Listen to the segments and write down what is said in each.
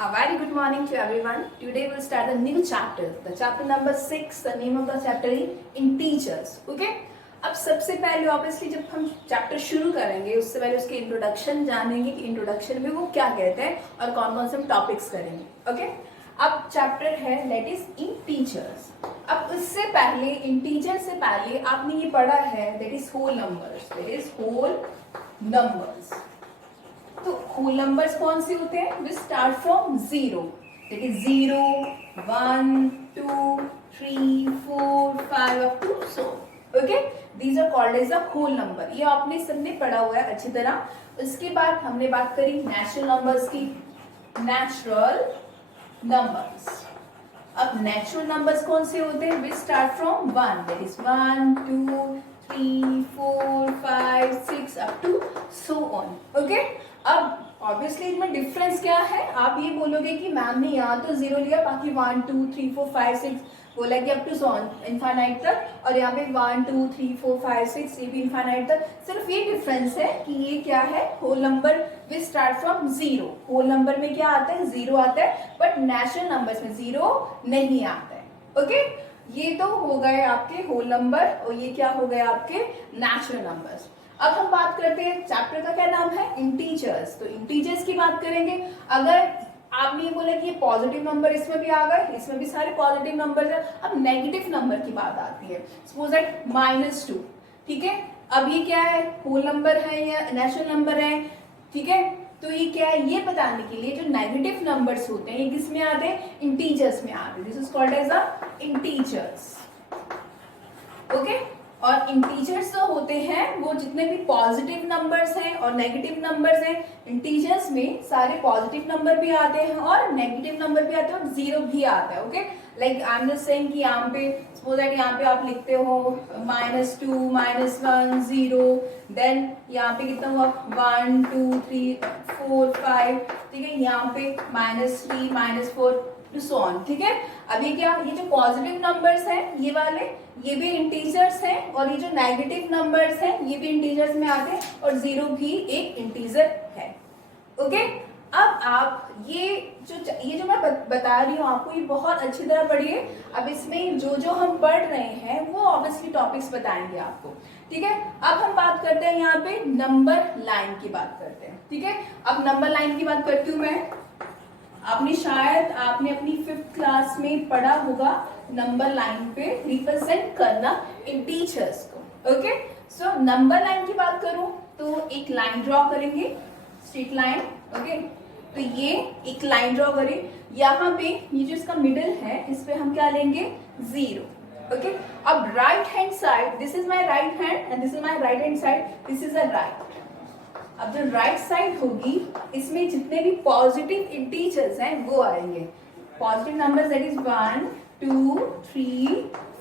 A very good morning to everyone. Today we'll start a new chapter. The chapter number 6. The name of the chapter is Integers. Okay? अब सबसे पहले obviously जब हम chapter शुरू करेंगे उससे पहले उसके इंट्रोडक्शन जानेंगे कि इंट्रोडक्शन में वो क्या कहते हैं और कौन कौन से हम टॉपिक्स करेंगे. ओके? अब चैप्टर है दैट इज इंटीजर्स. अब उससे पहले इंटीजर से पहले आपने ये पढ़ा है that is whole numbers. That is whole numbers. तो होल नंबर्स कौन से होते हैं? We start from zero. That is 0, 1, 2, 3, 4, 5 up to so. Okay, these are called as a whole number. ये आपने सबने पढ़ा हुआ है अच्छी तरह. उसके बाद हमने बात करी नेचुरल नंबर्स की. Natural numbers. अब नेचुरल नंबर्स कौन से होते हैं? We start from 1. That is 1, 2, 3, 4, 5, 6 up to so on. Okay, अब ऑब्वियसली इनमें डिफरेंस क्या है? आप ये बोलोगे कि मैम ने यहाँ तो 0 लिया, बाकी 1, 2, 3, 4, 5, 6 बोला कि up to so on infinite तक, और यहाँ पे 1, 2, 3, 4, 5, 6 ये भी इनफाइनाइट तक. सिर्फ ये डिफरेंस है कि ये क्या है? Whole number we start from 0. Whole number में क्या आता है? 0 आता है, बट नेचुरल नंबर्स में 0 नहीं आता है. ओके, ये तो हो गए आपके होल नंबर और ये क्या हो गए आपके नेचुरल नंबर्स. अब हम बात करते हैं चैप्टर का क्या नाम है? इंटीजर्स. तो इंटीजर्स की बात करेंगे. अगर आपने ये बोला कि ये पॉजिटिव नंबर इसमें भी आ गए, इसमें भी सारे पॉजिटिव नंबर है. अब नेगेटिव नंबर की बात आती है. Suppose that -2. ठीक है, अब ये क्या है? होल नंबर है या नेचुरल नंबर है? ठीक है, तो ये क्या है? ये बताने के लिए जो नेगेटिव नंबर्स होते हैं ये किस में आते हैं? इंटीजर्स में आते हैं. This is called as a integers. Okay, और इंटीजर्स जो होते हैं वो जितने भी पॉजिटिव नंबर्स हैं और नेगेटिव नंबर्स हैं, इंटीजर्स में सारे पॉजिटिव नंबर भी आते हैं और नेगेटिव नंबर भी आते हैं और 0 भी आता है. Okay, like I am just saying कि यहाँ पे सपोज दैट यहाँ पे आप लिखते हो -2, -1, 0. देन यहाँ पे कितना हुआ? 1, 2, 3, 4, 5. ठीक है, यहाँ पे -3, -4 टू सो ऑन. ठीक है, अभी क्या ये जो पॉजिटिव नंबर्स हैं ये वाले ये भी इंटीजर्स हैं और ये जो नेगेटिव नंबर्स हैं ये भी इंटीजर्स में आते हैं और 0 भी एक इंटीजर है. ओके, अब आप ये जो मैं बता रही हूँ आपको ये बहुत अच्छी तरह पढ़िए. अब इसमें जो हम पढ़ रहे हैं वो ऑब्वियसली टॉपिक्स बताएंगे आपको. ठीक है, अब हम बात करते हैं यहाँ पे नंबर लाइन की बात करते हैं. ठीक है, अब नंबर लाइन की बात करती हूँ मैं. आपने अपनी 5th क्लास में पढ़ा होगा नंबर लाइन पे रिप्रेजेंट करना इंटीजर्स को. ओके, सो नंबर लाइन की बात करूं तो एक लाइन ड्रॉ करेंगे, स्ट्रेट लाइन. ओके, तो ये एक लाइन ड्रॉ करें. यहाँ पे ये जो इसका मिडिल है इस पे हम क्या लेंगे? 0. ओके, अब right hand side, this is my right hand and this is my right hand side, this is a right. अब जो राइट साइड होगी इसमें जितने भी पॉजिटिव इंटीजर्स हैं वो आएंगे. पॉजिटिव नंबर्स दैट इज 1, 2, 3,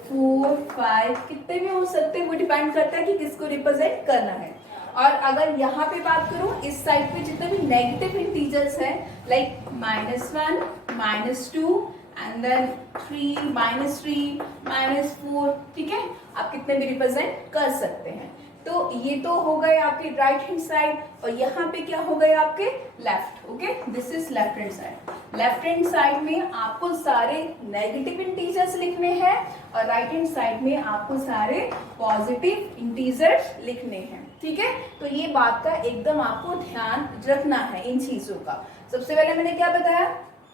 4, 5 कितने भी हो सकते हैं, वो डिपेंड करता है कि किसको रिप्रेजेंट करना है. और अगर यहाँ पे बात करूं इस साइड पे जितने भी नेगेटिव इंटीजर्स हैं लाइक -1, -2 एंड देन 3, -3, -4. ठीक है, आप कितने भी रिप्रेजेंट कर सकते हैं. तो ये तो हो गए आपके राइट हैंड साइड और यहाँ पे क्या हो गए आपके left. Okay, this is left hand side. Left hand side में आपको सारे नेगेटिव इंटीजर्स लिखने हैं और राइट हैंड साइड में आपको सारे पॉजिटिव इंटीजर्स लिखने हैं. ठीक है, तो ये बात का एकदम आपको ध्यान रखना है इन चीजों का. सबसे पहले मैंने क्या बताया?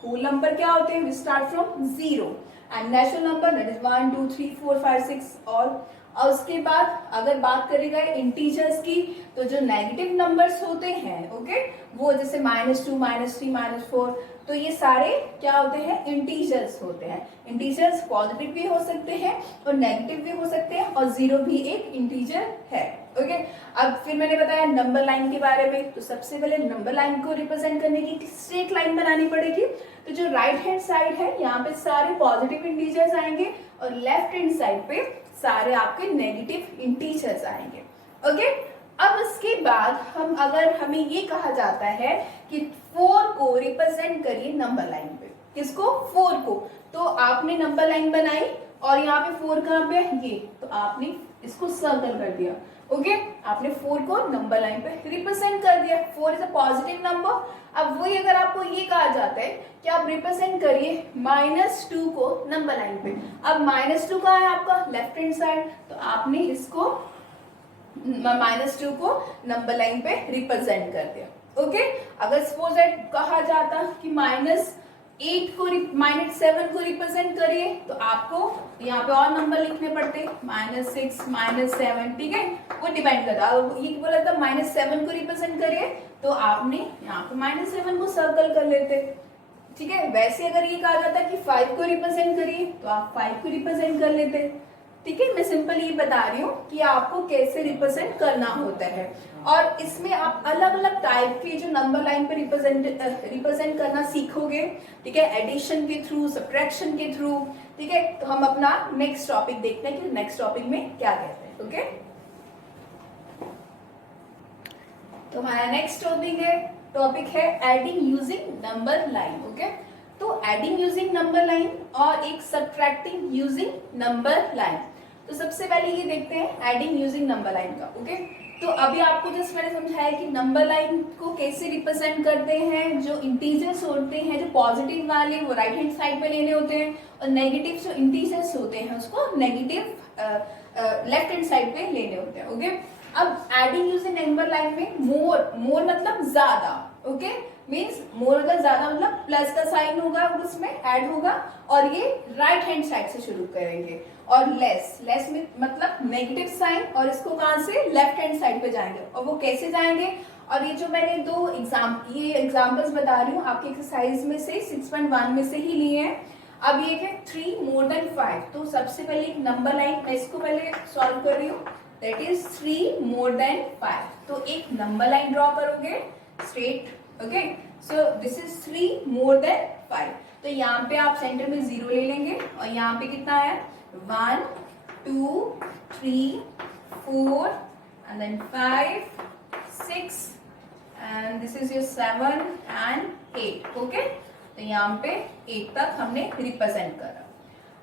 होल नंबर क्या होते हैं? We start from 0 and natural number that is 1, 2, 3, 4, 5, 6 और उसके बाद अगर बात करेगा इंटीजर्स की तो जो नेगेटिव नंबर्स होते हैं ओके वो जैसे -2, -3, -4 तो ये सारे क्या होते हैं? इंटीजर्स होते हैं. इंटीजर्स पॉजिटिव भी हो सकते हैं और नेगेटिव भी हो सकते हैं और 0 भी एक इंटीजर है. ओके, अब फिर मैंने बताया नंबर लाइन के बारे में. तो सबसे पहले नंबर लाइन को रिप्रेजेंट करने की स्ट्रेट लाइन बनानी पड़ेगी. तो जो राइट हैंड साइड है यहाँ पे सारे पॉजिटिव इंटीजर्स आएंगे और लेफ्ट हैंड साइड पे सारे आपके नेगेटिव इंटीजर्स आएंगे. ओके, अब इसके बाद हमें ये कहा जाता है कि 4 को रिप्रेजेंट करिए नंबर लाइन पे. किसको? 4 को. तो आपने नंबर लाइन बनाई और यहाँ पे 4 कहाँ पे है? ये. तो आपने इसको सर्कल कर दिया। ओके, आपने 4 को नंबर लाइन पे रिप्रेजेंट कर दिया। 4 इज अ पॉजिटिव नंबर। अब वही अगर आपको ये कहा जाता है कि आप रिप्रेजेंट करिए -2 को नंबर लाइन पे, अब -2 कहाँ है आपका लेफ्ट हैंड साइड, तो आपने इसको -2 को नंबर लाइन पे रिप्रेजेंट कर दिया। ओके, अगर सपोज दैट कहा जाता कि -7 को रिप्रेजेंट करिए, तो आपको यहाँ पे और नंबर लिखने पड़ते, -6 -7, ठीक है, वो डिपेंड करता है। ये बोला था -7 को रिप्रेजेंट करिए, तो आपने यहाँ पे -7 को सर्कल कर लेते, ठीक है। वैसे अगर ये कहा जाता कि 5 को रिप्रेजेंट करिए, तो आप 5 को रिप्रेजेंट कर लेते, ठीक है। मैं सिंपल ये बता रही हूँ कि आपको कैसे रिप्रेजेंट करना होता है, और इसमें आप अलग अलग टाइप के जो नंबर लाइन पे रिप्रेजेंट करना सीखोगे, ठीक है, एडिशन के थ्रू, सब्ट्रैक्शन के थ्रू, ठीक है। तो हम अपना नेक्स्ट टॉपिक देखते हैं कि नेक्स्ट टॉपिक में क्या कहते हैं। ओके, तो हमारा नेक्स्ट टॉपिक है adding using number line. Okay, तो एडिंग यूजिंग नंबर लाइन और एक सब्ट्रैक्टिंग यूजिंग नंबर लाइन। तो सबसे पहले ये देखते हैं एडिंग यूजिंग नंबर लाइन का। ओके, तो अभी आपको जस्ट मैंने समझाया कि नंबर लाइन को कैसे रिप्रेजेंट करते हैं। जो इंटीजर्स होते हैं, जो पॉजिटिव वाले, वो राइट हैंड साइड पे लेने होते हैं, और नेगेटिव जो इंटीजर्स होते हैं उसको नेगेटिव लेफ्ट हैंड साइड पे लेने होते हैं। ओके, अब एडिंग यूजिंग नंबर लाइन में मोर मतलब ज्यादा। ओके, मीन्स मोर का ज्यादा मतलब प्लस का साइन होगा, उसमें ऐड होगा, और ये राइट हैंड साइड से शुरू करेंगे। और लेस में मतलब नेगेटिव साइन, और इसको कहां से लेफ्ट हैंड साइड पे जाएंगे, और वो कैसे जाएंगे। और ये जो मैंने दो एग्जाम्पल्स बता रही हूँ आपकी एक्सरसाइज में से 6.1 में से ही लिए हैं। अब ये है 3 मोर देन 5, तो सबसे पहले एक नंबर लाइन, मैं इसको पहले सॉल्व कर रही हूँ, दैट इज 3 मोर देन 5। तो एक नंबर लाइन ड्रॉ करोगे straight. Okay, so this is 3 more than 5। तो यहाँ पे आप सेंटर में 0 ले लेंगे, और यहाँ पे कितना है 1 2 3 4 and then 5 6 and this is your 7 and 8। Okay, तो यहाँ पे 8 तक हमने रिप्रेजेंट करा।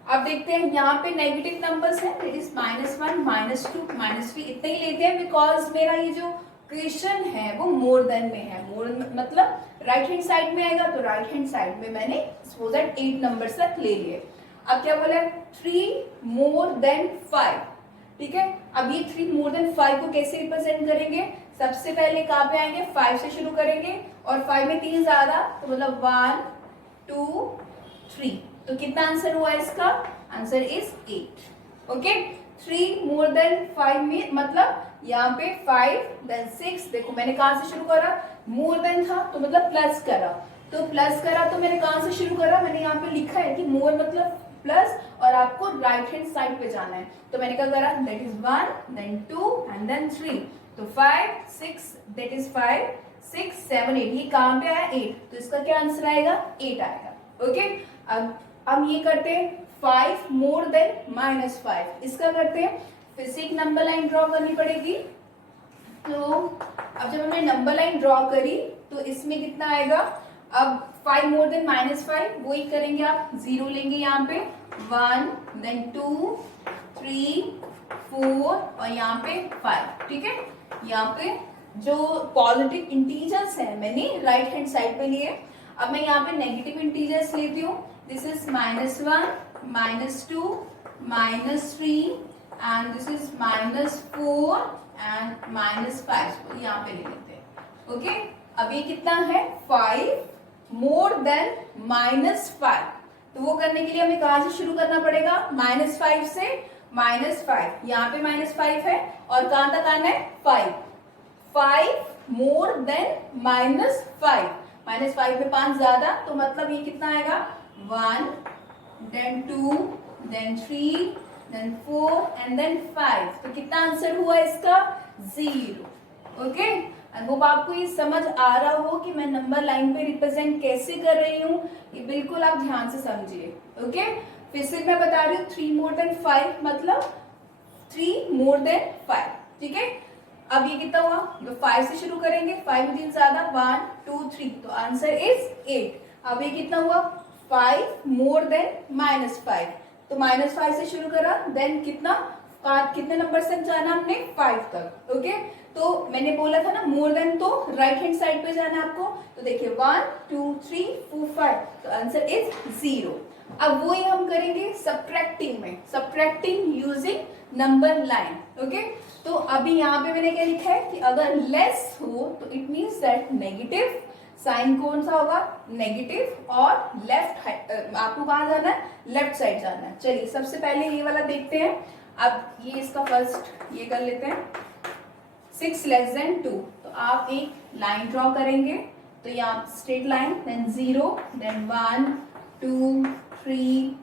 अब देखते हैं यहाँ पे नेगेटिव नंबर्स है, इट इज -1 -2 -3 इतने ही लेते हैं, बिकॉज मेरा ये जो क्वेश्चन है वो मोर देन में है। मोर मतलब राइट हैंड साइड में आएगा, तो राइट हैंड साइड में मैंने सपोज दैट 8 नंबर्स तक ले लिए। अब क्या बोला, 3 मोर देन 5, ठीक है। अब ये 3 मोर देन 5 को कैसे रिप्रेजेंट करेंगे, सबसे पहले कहाँ पे आएंगे, 5 से शुरू करेंगे, और 5 में 3 ज्यादा, तो मतलब 1 2 3, तो कितना आंसर हुआ इसका, answer is 8। Okay, 3 more than 5 में मतलब यहाँ पे 5 देन 6, देखो मैंने कहां से शुरू करा, मोर देन था तो मतलब प्लस करा, तो प्लस करा तो मैंने कहां से शुरू करा, मैंने यहाँ पे लिखा है कि मोर मतलब प्लस, और आपको राइट हैंड साइड पे जाना है, तो मैंने क्या करा, that is 1 then 2 and then 3, तो 5 6, दैट इज 5 6 7 8, ये कहां पे आया 8, तो इसका क्या आंसर आएगा 8 आएगा। ओके, अब हम ये करते हैं 5 मोर देन -5, इसका करते हैं, फिर से एक नंबर लाइन ड्रॉ करनी पड़ेगी। तो अब जब हमने नंबर लाइन ड्रॉ करी, तो इसमें कितना आएगा, अब 5 मोर देन -5 वही करेंगे आप, 0 लेंगे यहाँ पे, 1 देन 2 3 4 और यहाँ पे 5, ठीक है। यहाँ पे जो पॉजिटिव इंटीजर्स है मैंने राइट हैंड साइड पे लिए। अब मैं यहाँ पे नेगेटिव इंटीजर्स लेती हूँ, this is -1 -2 -3 and this is -4 and -5, यहाँ पे ले लेते हैं। ओके, अब ये कितना है 5 मोर देन -5, तो वो करने के लिए हमें कहां से शुरू करना पड़ेगा, -5 से, -5 यहाँ पे -5 है, और कहां तक आना है 5 मोर देन -5, -5 में 5 ज्यादा, तो मतलब ये कितना आएगा 1 then 2 then 3 then 4 and then 5, तो कितना आंसर हुआ इसका 0। ओके, आई होप आपको ये समझ आ रहा हो कि मैं नंबर लाइन पे रिप्रेजेंट कैसे कर रही हूँ, ये बिल्कुल आप ध्यान से समझिए। ओके, फिर से मैं बता रही हूँ 3 मोर देन 5 मतलब 3 मोर देन 5, ठीक है। अब ये कितना हुआ, तो 5 से शुरू करेंगे, 5 में 3 ज्यादा, 1 2 3, तो आंसर इज 8। अब ये कितना हुआ 5 मोर देन -5, तो -5 से शुरू करा, देन कितना कितने नंबर तक जाना हमने 5 तक। ओके, तो मैंने बोला था ना मोर देन, तो राइट हैंड साइड पे जाना है आपको। तो देखिए 1 2 3 4 5, तो आंसर इज 0। अब वही हम करेंगे सब्ट्रैक्टिंग में, subtracting using number line. Okay, तो अभी यहाँ पे मैंने क्या लिखा है कि अगर लेस हो तो it means that negative sign कौन सा होगा, नेगेटिव, और लेफ्ट आपको कहाँ जाना है, लेफ्ट साइड जाना है। चलिए सबसे पहले ये वाला देखते हैं। अब ये इसका फर्स्ट ये कर लेते हैं, 6 लेस देन 2, तो आप एक लाइन ड्रॉ करेंगे। तो यहाँ straight line, then 0, then 1 2 3,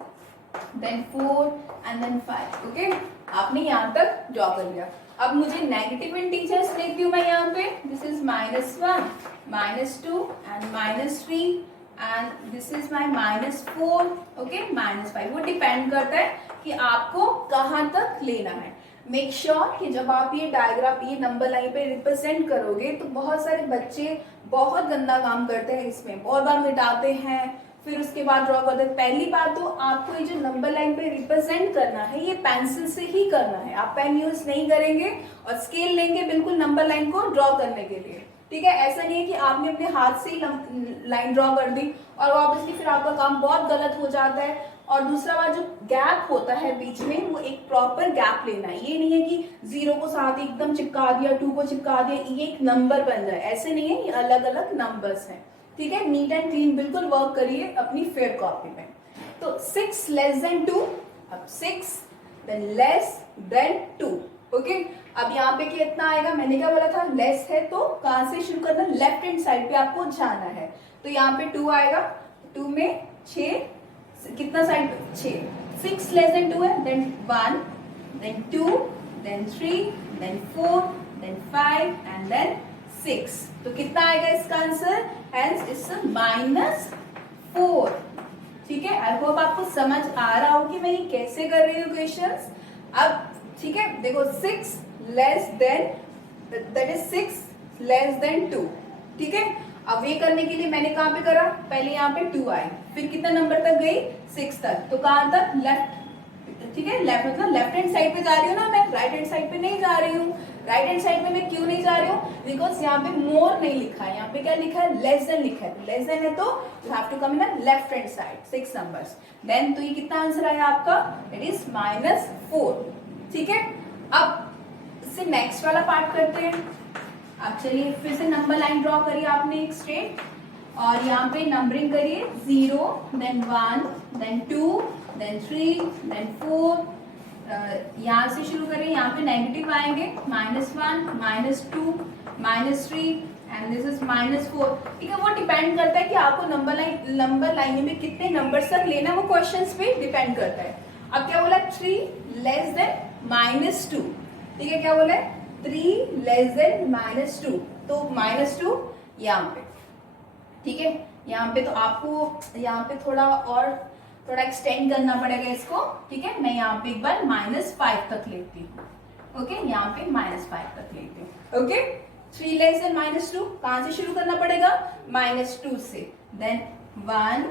then 4 and then 5। Okay, आपने यहाँ तक ड्रॉ कर लिया। अब मुझे नेगेटिव इंटीजर्स लिखती हूँ मैं यहाँ पे, this is -1, -2 and -3 and this is my -4, okay, -5। वो डिपेंड करता है कि आपको कहाँ तक लेना है। मेक श्योर कि जब आप ये डायग्राम, ये नंबर लाइन पे रिप्रेजेंट करोगे, तो बहुत सारे बच्चे बहुत गंदा काम करते हैं इसमें, बहुत बार मिटाते हैं, फिर उसके बाद ड्रॉ करते हैं। पहली बात तो आपको ये जो नंबर लाइन पे रिप्रेजेंट करना है, ये पेंसिल से ही करना है, आप पेन यूज नहीं करेंगे और स्केल लेंगे बिल्कुल नंबर लाइन को ड्रॉ करने के लिए। ठीक है, ऐसा नहीं है कि आपने अपने हाथ से ही लाइन ड्रॉ कर दी और ऑब्वियसली फिर आपका काम बहुत गलत हो जाता है। और दूसरा बात, जो गैप होता है बीच में, वो एक प्रॉपर गैप लेना है। ये नहीं है कि 0 को साथ एकदम चिपका दिया, 2 को चिपका दिया, ये एक नंबर बन जाए, ऐसे नहीं है, ये अलग अलग नंबर्स हैं। ठीक है, नीट एंड क्लीन बिल्कुल वर्क करिए अपनी फेयर कॉपी में। तो 6 लेस देन 2, अब 6 देन लेस देन 2। ओके, अब यहाँ पे कितना आएगा, मैंने क्या बोला था, लेस है तो कहां से शुरू करना, लेफ्ट हैंड साइड पे आपको जाना है। तो यहाँ पे 2 आएगा, 2 में 6, कितना साइड, 6, 6 लेस देन 2 है, then 1, then 2, then 3, then 4, then 5 and then 6। तो कितना आएगा इसका आंसर, हेंस इट्स -4। ठीक है, आई होप आपको समझ आ रहा हो कि मैं ये कैसे कर रही हूँ क्वेश्चंस। अब ठीक है, देखो 6 less than, that is 6 less than 2। ठीक है, अब ये करने के लिए मैंने कहाँ पे करा, पहले यहाँ पे 2 आई, फिर कितना नंबर तक गई, 6 तक, तो कहाँ तक, लेफ्ट। ठीक है, लेफ्ट मतलब लेफ्ट हैंड साइड पे जा रही हूँ ना मैं, राइट हैंड साइड पे नहीं जा रही हूँ। राइट हैंड साइड पे मैं क्यों नहीं जा रही हूँ, बिकॉज यहाँ पे मोर नहीं लिखा है, यहाँ पे क्या लिखा है, लेस देन लिखा है। तो लेस देन है तो you have to come in left hand side, 6 numbers. Then तो ये कितना आंसर आया आपका, इट इज -4। ठीक है, अब इससे नेक्स्ट वाला पार्ट करते हैं। अब चलिए फिर से नंबर लाइन ड्रॉ करिए आपने एक स्ट्रेट, और यहाँ पे नंबरिंग करिए 0, देन 1, देन 2, देन 3, देन 4। यहाँ से शुरू करें, यहाँ पे नेगेटिव आएंगे, -1, -2, -3 एंड दिस इज -4। ठीक है, वो डिपेंड करता है कि आपको नंबर लाइन में कितने नंबर तक लेना, वो क्वेश्चंस पे डिपेंड करता है। अब क्या बोला, 3 लेस देन -2। ठीक है, क्या बोला है, 3 लेस देन -2, तो -2 यहाँ पे। ठीक है, यहाँ पे तो आपको यहाँ पे थोड़ा एक्सटेंड करना पड़ेगा इसको। ठीक है, मैं यहाँ पे एक बार -5 तक लेती हूँ। ओके, यहाँ पे -5 तक लेती हूँ। ओके, 3 लेस देन -2, कहां से शुरू करना पड़ेगा, -2 से, then 1,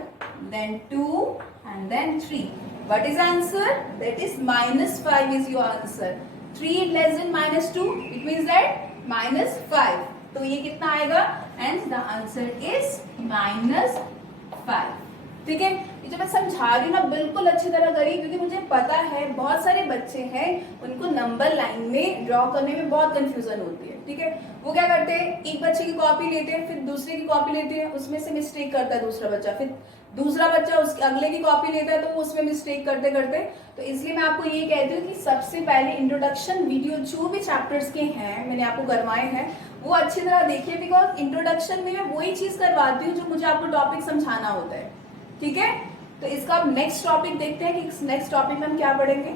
then 2 and then 3। What is answer, that is -5 is your answer. 3 less than -2, it means that -5। तो ये कितना आएगा, एंड द आंसर इज -5। ठीक है, ये जो मैं समझा रही हूँ ना, बिल्कुल अच्छी तरह करिए, क्योंकि मुझे पता है बहुत सारे बच्चे हैं उनको नंबर लाइन में ड्रॉ करने में बहुत कंफ्यूजन होती है। ठीक है, वो क्या करते हैं, एक बच्चे की कॉपी लेते हैं, फिर दूसरे की कॉपी लेते हैं, उसमें से मिस्टेक करता है दूसरा बच्चा, फिर दूसरा बच्चा उसके अगले की कॉपी लेता है, तो वो उसमें मिस्टेक करते करते। तो इसलिए मैं आपको ये कहती हूँ कि सबसे पहले इंट्रोडक्शन वीडियो जो भी चैप्टर्स के हैं मैंने आपको करवाए हैं, वो अच्छी तरह देखिए, बिकॉज इंट्रोडक्शन में मैं वही चीज करवाती हूँ जो मुझे आपको टॉपिक समझाना होता है। ठीक है, तो इसका अब नेक्स्ट टॉपिक देखते हैं कि नेक्स्ट टॉपिक में हम क्या पढ़ेंगे।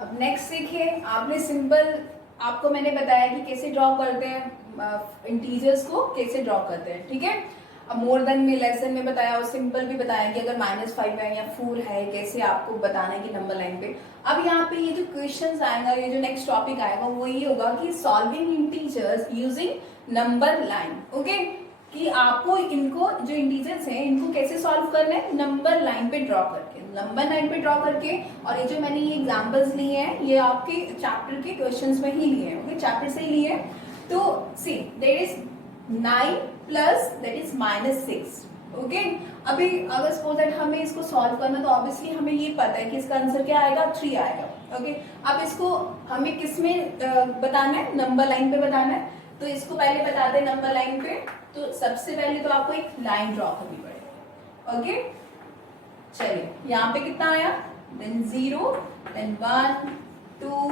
अब नेक्स्ट देखिए, आपने सिंपल, आपको मैंने बताया कि कैसे ड्रॉ करते हैं, इंटीजर्स को कैसे ड्रॉ करते हैं। ठीक है, अब मोर देन में, लेस देन में बताया, और सिंपल भी बताया कि अगर -5 है या 4 है, कैसे आपको बताना है कि नंबर लाइन पे। अब यहाँ पे ये जो क्वेश्चंस आएगा, ये जो नेक्स्ट टॉपिक आएगा, वो ये होगा कि solving integers using number line. Okay, कि आपको इनको जो इंटीजर्स हैं इनको कैसे सॉल्व करना है, नंबर लाइन पे ड्रॉ करके, नंबर लाइन पे ड्रॉ करके। और ये जो मैंने ये एग्जांपल्स लिए हैं ये आपके चैप्टर के क्वेश्चंस में ही लिए हैं, ओके, चैप्टर से ही लिए हैं। तो see that is 9 plus that is -6, okay. अभी अगर सपोज दैट हमें इसको सॉल्व करना तो ऑब्वियसली हमें ये पता है कि इसका आंसर क्या आएगा, 3 आएगा, ओके। अब इसको हमें किस में बताना है, नंबर लाइन पे बताना है। तो इसको पहले बता दें नंबर लाइन पे। तो सबसे पहले तो आपको एक लाइन ड्रॉ करनी पड़ेगी, ओके। चलिए यहाँ पे कितना आया, देन 0, देन 1 2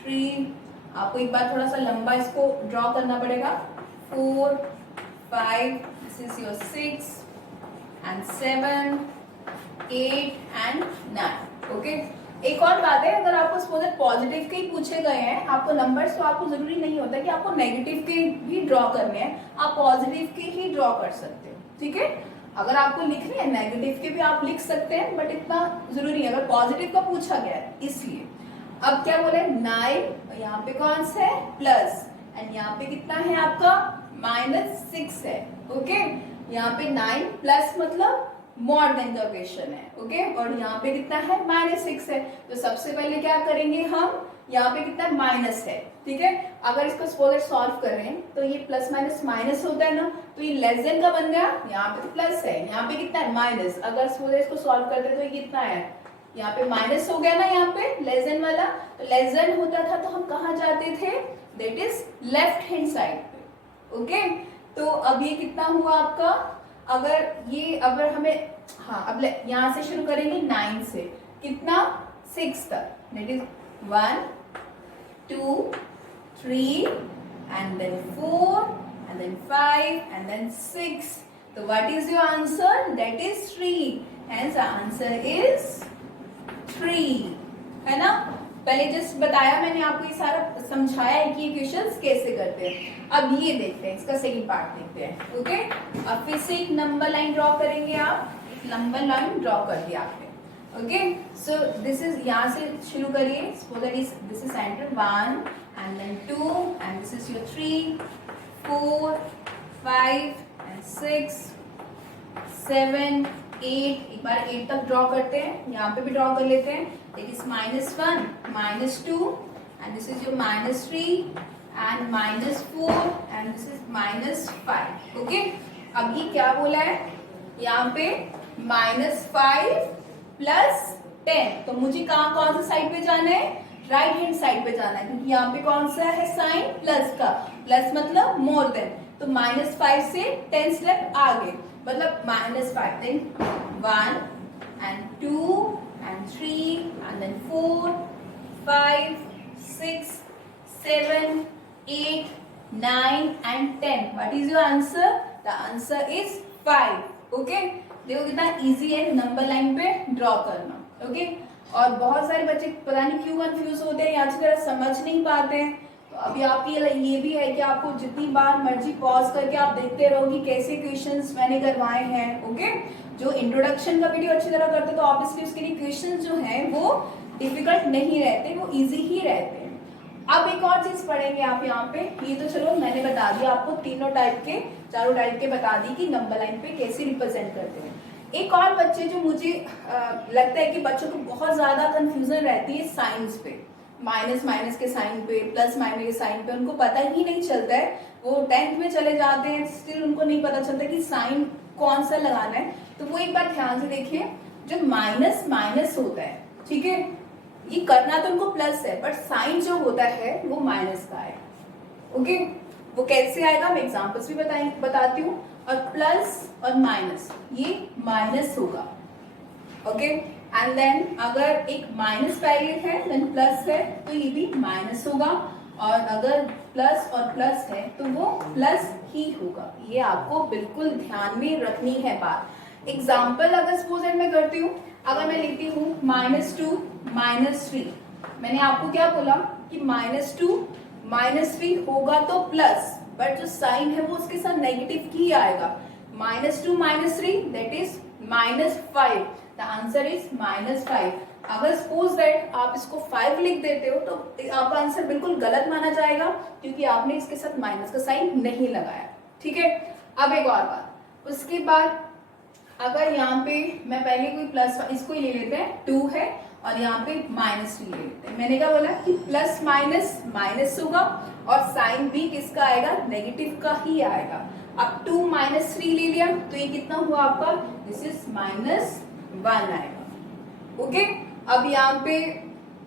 3, आपको एक बार थोड़ा सा लंबा इसको ड्रॉ करना पड़ेगा, 4 5, this is your 6 and 7 8 and 9, okay. एक और बात है, अगर आपको सपोज पॉजिटिव के ही पूछे गए हैं आपको नंबर्स, तो आपको जरूरी नहीं होता कि आपको नेगेटिव के भी ड्रॉ करने हैं, आप पॉजिटिव के ही ड्रॉ कर सकते हो, ठीक है। अगर आपको लिखने हैं नेगेटिव के भी आप लिख सकते हैं, बट इतना जरूरी है, अगर पॉजिटिव का पूछा गया है इसलिए। अब क्या बोले, 9 यहाँ पे कौन सा है, प्लस, एंड यहाँ पे कितना है आपका -6 है, ओके। यहाँ पे 9 प्लस मतलब मोर देन का क्वेश्चन है, ओके। और यहाँ पे कितना है, -6 है। तो सबसे पहले क्या करेंगे हम, यहाँ पे कितना माइनस है, ठीक है। अगर इसको सपोज सॉल्व कर रहे हैं तो ये प्लस माइनस माइनस होता है ना, तो ये लेस देन का बन गया, यहाँ पे तो प्लस है, यहाँ पे कितना है माइनस। अगर सपोज इसको सॉल्व करते तो ये कितना है, यहाँ पे माइनस हो गया ना, यहाँ पे लेस देन वाला। तो लेस देन होता था तो हम कहाँ जाते थे, that is left hand side पे, ओके। तो अब ये कितना हुआ आपका, अगर हमें, हाँ अब यहाँ से शुरू करेंगे 9 से कितना 6 तक, that is 1 2 3 and then 4 and then 5 and then 6। तो what is your answer, that is 3, hence answer is 3, है ना। पहले जस्ट बताया मैंने आपको, ये सारा समझाया है कि ये क्वेश्चंस कैसे करते हैं। अब ये देखते हैं, इसका सेकंड पार्ट देखते हैं, ओके। अब फिर से एक नंबर लाइन ड्रॉ करेंगे आप, एक नंबर लाइन ड्रॉ कर दिया आपने, ओके। सो दिस इज, यहाँ से शुरू करिए, suppose that is this is center 1 and then 2 and this is your 3 4 5 and 6 7 8, एक बार 8 तक ड्रॉ करते हैं, यहाँ पे भी ड्रॉ कर लेते हैं। It is -1, -2 and this is your -3 and -4 and this is -5, okay। अब ये क्या बोला है, यहाँ पे -5 प्लस 10, तो मुझे कहाँ कौन सा साइड पे जाना है, राइट हैंड साइड पे जाना है, क्योंकि यहाँ पे कौन सा है साइन प्लस का, प्लस मतलब मोर देन। तो -5 से 10 स्टेप आगे, मतलब -5, then 1 and 2 and 3 and then 4 5 6 7 8 9 and 10. What is your answer? The answer is 5, okay। देखो कितना इजी है नंबर लाइन पे ड्रॉ करना, ओके। और बहुत सारे बच्चे पता नहीं क्यों कंफ्यूज होते हैं या अच्छी तरह समझ नहीं पाते हैं। तो अभी आप ये भी है कि आपको जितनी बार मर्जी पॉज करके आप देखते रहो कि कैसे क्वेश्चंस मैंने करवाए हैं, ओके। जो इंट्रोडक्शन का वीडियो अच्छी तरह करते तो ऑब्वियसली उसके लिए क्वेश्चंस जो हैं वो डिफिकल्ट नहीं रहते, वो इजी ही रहते हैं। अब एक और चीज पढ़ेंगे आप यहाँ पे, ये तो चलो मैंने बता दिया आपको, चारों टाइप के बता दी कि नंबर लाइन पे कैसे रिप्रेजेंट करते हैं। एक और बच्चे जो मुझे लगता है कि बच्चों को बहुत ज्यादा कंफ्यूजन रहती है साइंस पे, माइनस के साइन पे, प्लस माइनस के साइन पे, उनको पता ही नहीं चलता है। वो 10th में चले जाते हैं, स्टिल उनको नहीं पता चलता कि साइन कौन सा लगाना है। तो वो एक बार ध्यान से देखिए, जो माइनस होता है, ठीक है, ये करना तो उनको प्लस है, बट साइन जो होता है वो माइनस का है, ओके। वो कैसे आएगा मैं एग्जांपल्स भी बताती हूँ। और प्लस और माइनस, ये माइनस होगा, ओके। एंड देन अगर एक माइनस पहले है देन प्लस है तो ये भी माइनस होगा, और अगर प्लस और प्लस है तो वो प्लस ही होगा। ये आपको बिल्कुल ध्यान में रखनी है बात। एग्जाम्पल अगर सपोज मैं करती हूँ, अगर मैं लिखती हूँ -2 -3, मैंने आपको क्या बोला कि -2 -3 होगा तो प्लस, बट जो साइन है वो उसके साथ नेगेटिव ही आएगा। -2 -3 that is -5, the answer is -5। अगर सपोज दैट आप इसको 5 लिख देते हो तो आपका आंसर बिल्कुल गलत माना जाएगा, क्योंकि आपने इसके साथ माइनस का साइन नहीं लगाया, ठीक है। अब एक और बात, उसके बाद अगर यहाँ पे मैं पहले कोई प्लस, इसको ही ले लेते हैं 2 है और यहाँ पे -3 ले लेते हैं। मैंने क्या बोला कि प्लस माइनस माइनस होगा और साइन भी किसका आएगा, नेगेटिव का ही आएगा। अब 2 -3 ले लिया तो ये कितना हुआ आपका, दिस इज -1 आएगा। ओके, अब यहाँ पे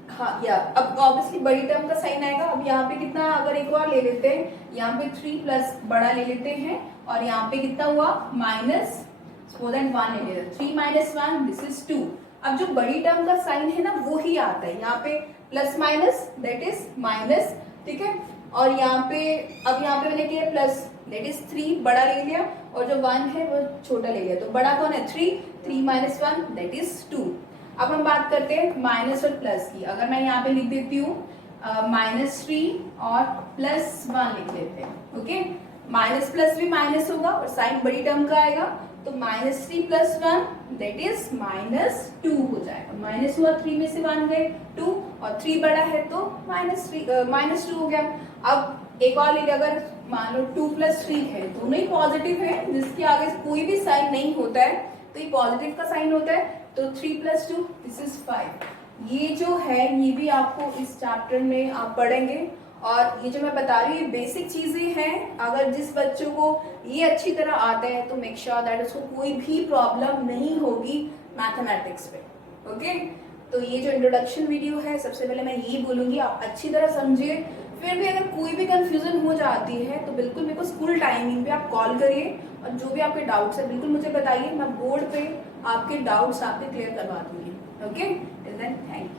हाँ या अब ऑब्वियसली बड़ी टर्म का साइन आएगा। अब यहाँ पे कितना, अगर एक और ले लेते हैं, यहाँ पे 3 प्लस बड़ा ले लेते हैं और यहाँ पे कितना हुआ माइनस, मोर देन 1 ले लेते हैं, 3 - 1 दिस इज 2। अब जो बड़ी टर्म का साइन है ना वो ही आता है यहाँ पे, plus minus that is minus, ठीक है। और यहाँ पे अब यहाँ पे मैंने किया प्लस दैट इज 3 बड़ा ले लिया और जो 1 है वो छोटा ले लिया, तो बड़ा कौन है 3 - 1 दैट इज 2। अब हम बात करते हैं माइनस और प्लस की। अगर मैं यहाँ पे लिख देती हूँ -3 और +1 लिख लेते हैं। ओके, माइनस प्लस भी माइनस होगा और साइन बड़ी टर्म का आएगा, तो -3 + 1 दैट इज -2 हो जाएगा। माइनस हुआ, 3 में से 1 गए 2 और 3 बड़ा है तो -2 हो गया। अब एक और ले, अगर मान लो 2 + 3 है, दोनों ही पॉजिटिव है, जिसके आगे कोई भी साइन नहीं होता है तो ये पॉजिटिव का साइन होता है, तो 3 + 2 दिस इज 5। ये जो है ये भी आपको इस चैप्टर में आप पढ़ेंगे और ये जो मैं बता रही हूँ ये बेसिक चीजें हैं। अगर जिस बच्चों को ये अच्छी तरह आता है तो मेक श्योर दैट उसको कोई भी प्रॉब्लम नहीं होगी मैथमेटिक्स पे। ओके, तो ये जो इंट्रोडक्शन वीडियो है, सबसे पहले मैं यही बोलूंगी आप अच्छी तरह समझिए। फिर भी अगर कोई भी कंफ्यूजन हो जाती है तो बिल्कुल मेरे को स्कूल टाइमिंग पे आप कॉल करिए और जो भी आपके डाउट्स है बिल्कुल मुझे बताइए, मैं बोर्ड पे आपके डाउट्स आपके क्लियर करवा दूंगी। Okay, till then thank you.